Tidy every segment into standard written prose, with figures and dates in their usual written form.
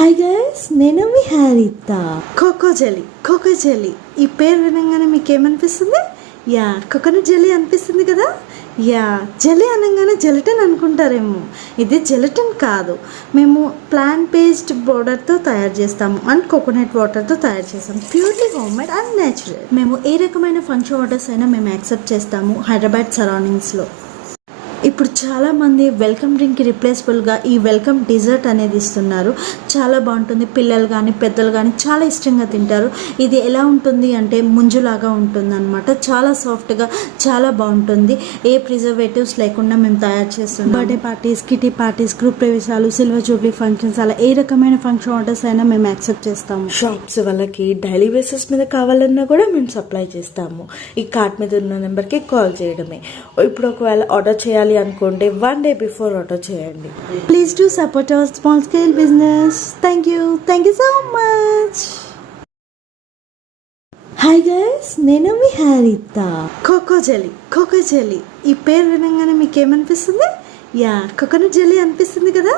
Hi guys, నేను మీ హారిత. Cocoa jelly ఈ పేరు వినగానే మీకు ఏమనిపిస్తుంది? కోకోనట్ జెల్లీ అనిపిస్తుంది కదా. జెల్లీ అనగానే జెలటిన్ అనుకుంటారేమో. ఇది జెలటిన్ కాదు, మేము ప్లాంట్ బేస్డ్ పౌడర్తో తయారు చేస్తాము అండ్ కోకోనట్ వాటర్తో తయారు చేస్తాము. Purely home made and natural. మేము ఏ రకమైన ఫంక్షన్ ఆర్డర్స్ అయినా మేము యాక్సెప్ట్ చేస్తాము హైదరాబాద్ సరౌండింగ్స్లో. ఇప్పుడు చాలామంది వెల్కమ్ డ్రింక్కి రిప్లేసబుల్గా ఈ వెల్కమ్ డిజర్ట్ అనేది ఇస్తున్నారు. చాలా బాగుంటుంది, పిల్లలు కానీ పెద్దలు కానీ చాలా ఇష్టంగా తింటారు. ఇది ఎలా ఉంటుంది అంటే ముంజులాగా ఉంటుంది అనమాట. చాలా సాఫ్ట్గా చాలా బాగుంటుంది. ఏ ప్రిజర్వేటివ్స్ లేకుండా మేము తయారు చేస్తున్నాం. Birthday parties, kitty parties, group ప్రవేశాలు, సిల్వర్ జూబ్లీ ఫంక్షన్స్, అలా ఏ రకమైన ఫంక్షన్ ఆర్డర్స్ అయినా మేము యాక్సెప్ట్ చేస్తాము. షాప్స్ వాళ్ళకి డైలీ బేసిస్ మీద కావాలన్నా కూడా మేము సప్లై చేస్తాము. ఈ కార్ట్ మీద ఉన్న నెంబర్కి కాల్ చేయడమే. ఇప్పుడు ఒకవేళ ఆర్డర్ చేయాలి అనుకోండి, 1 day బిఫోర్ ఆర్డర్ చేయండి. Please do support our small scale business. Thank you so much. Hi guys, నేను మీ హారిత. కోకో జెల్లీ ఈ పేరు వినగానే మీకు ఏమనిపిస్తుంది? కోకోనట్ జెల్లీ అనిపిస్తుంది కదా.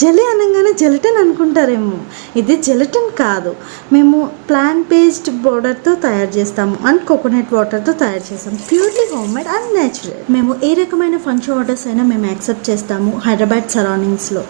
జెల్లీ అనగానే జెలటిన్ అనుకుంటారేమో. ఇది జెలటిన్ కాదు, మేము ప్లాంట్ బేస్డ్ పౌడర్తో తయారు చేస్తాము అండ్ కోకోనట్ వాటర్తో తయారు చేస్తాము. Purely home made and natural. మేము ఏ రకమైన ఫంక్షన్ ఆర్డర్స్ అయినా మేము యాక్సెప్ట్ చేస్తాము హైదరాబాద్ సరౌండింగ్స్లో.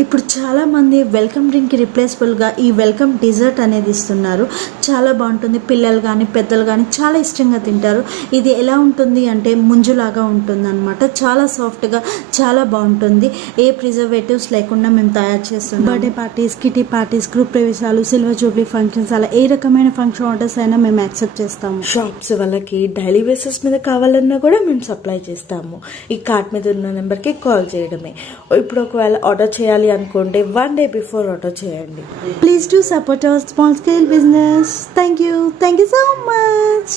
ఇప్పుడు చాలామంది వెల్కమ్ డ్రింక్కి రిప్లేసబుల్గా ఈ వెల్కమ్ డిజర్ట్ అనేది ఇస్తున్నారు. చాలా బాగుంటుంది, పిల్లలు కానీ పెద్దలు కానీ చాలా ఇష్టంగా తింటారు. ఇది ఎలా ఉంటుంది అంటే ముంజులాగా ఉంటుంది అనమాట. చాలా సాఫ్ట్గా చాలా బాగుంటుంది. ఏ ప్రిజర్వేటివ్స్ లేకుండా మేము తయారు చేస్తున్నాం. Birthday parties, kitty parties, group ప్రవేశాలు, సిల్వర్ జూబ్లీ ఫంక్షన్స్, అలా ఏ రకమైన ఫంక్షన్ ఆర్డర్స్ అయినా మేము యాక్సెప్ట్ చేస్తాము. షాప్స్ వాళ్ళకి డైలీ బేసిస్ మీద కావాలన్నా కూడా మేము సప్లై చేస్తాము. ఈ కార్ట్ మీద ఉన్న నెంబర్కి కాల్ చేయడమే. ఇప్పుడు ఒకవేళ ఆర్డర్ చేయాలి అనుకోండి, 1 day బిఫోర్ ఆర్డర్ చేయండి. Please do support our small scale business. Thank you so much.